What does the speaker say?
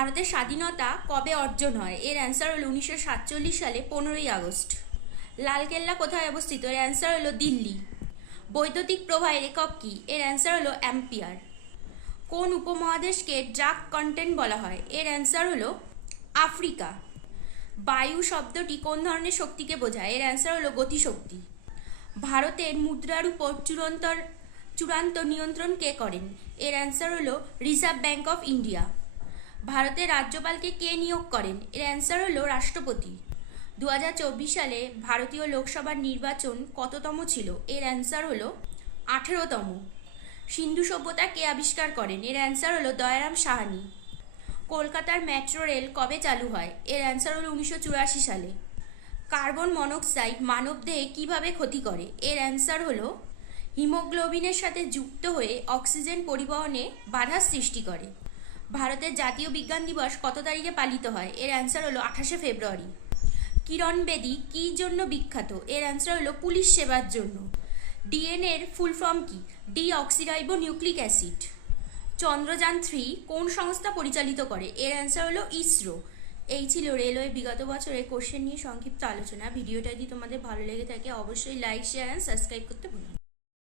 ভারতের স্বাধীনতা কবে অর্জন হয়? এর অ্যান্সার হলো 1947 সালে 15ই আগস্ট। লালকেল্লা কোথায় অবস্থিত? এর অ্যান্সার হলো দিল্লি। বৈদ্যুতিক প্রবাহের একক কি? এর অ্যান্সার হলো অ্যাম্পিয়ার। কোন উপমহাদেশকে ড্রাক কন্টিনেন্ট বলা হয়? এর অ্যান্সার হলো আফ্রিকা। বায়ু শব্দটি কোন ধরনের শক্তিকে বোঝায়? এর অ্যান্সার হলো গতিশক্তি। ভারতের মুদ্রার উপর চূড়ান্ত নিয়ন্ত্রণ কে করেন? এর অ্যান্সার হলো রিজার্ভ ব্যাঙ্ক অফ ইন্ডিয়া। ভারতের রাজ্যপালকে কে নিয়োগ করেন? এর অ্যান্সার হলো রাষ্ট্রপতি। 2024 সালে ভারতীয় লোকসভার নির্বাচন কততম ছিল? এর অ্যান্সার হলো 18তম। সিন্ধু সভ্যতা কে আবিষ্কার করেন? এর অ্যান্সার হলো দয়ারাম সাহানি। কলকাতার মেট্রো রেল কবে চালু হয়? এর অ্যান্সার হলো 1984 সালে। কার্বন মনোক্সাইড মানবদেহে কিভাবে ক্ষতি করে? এর অ্যান্সার হলো হিমোগ্লোবিনের সাথে যুক্ত হয়ে অক্সিজেন পরিবহনে বাধার সৃষ্টি করে। ভারতের জাতীয় বিজ্ঞান দিবস কত তারিখে পালিত হয়? এর অ্যান্সার হলো 28শে ফেব্রুয়ারি। কিরণ বেদী কী জন্য বিখ্যাত? এর অ্যান্সার হলো পুলিশ সেবার জন্য। ডিএনএ এর ফুল ফর্ম কি? Deoxyribonucleic acid. চন্দ্রযান 3 কোন সংস্থা পরিচালিত করে? এর অ্যান্সার হলো ইসরো। এই ছিল রেলওয়ে বিগত বছরের কোশ্চেন নিয়ে সংক্ষিপ্ত আলোচনা। ভিডিওটা যদি তোমাদের ভালো লেগে থাকে অবশ্যই লাইক, শেয়ার অ্যান্ড সাবস্ক্রাইব করতে ভুলবেন না।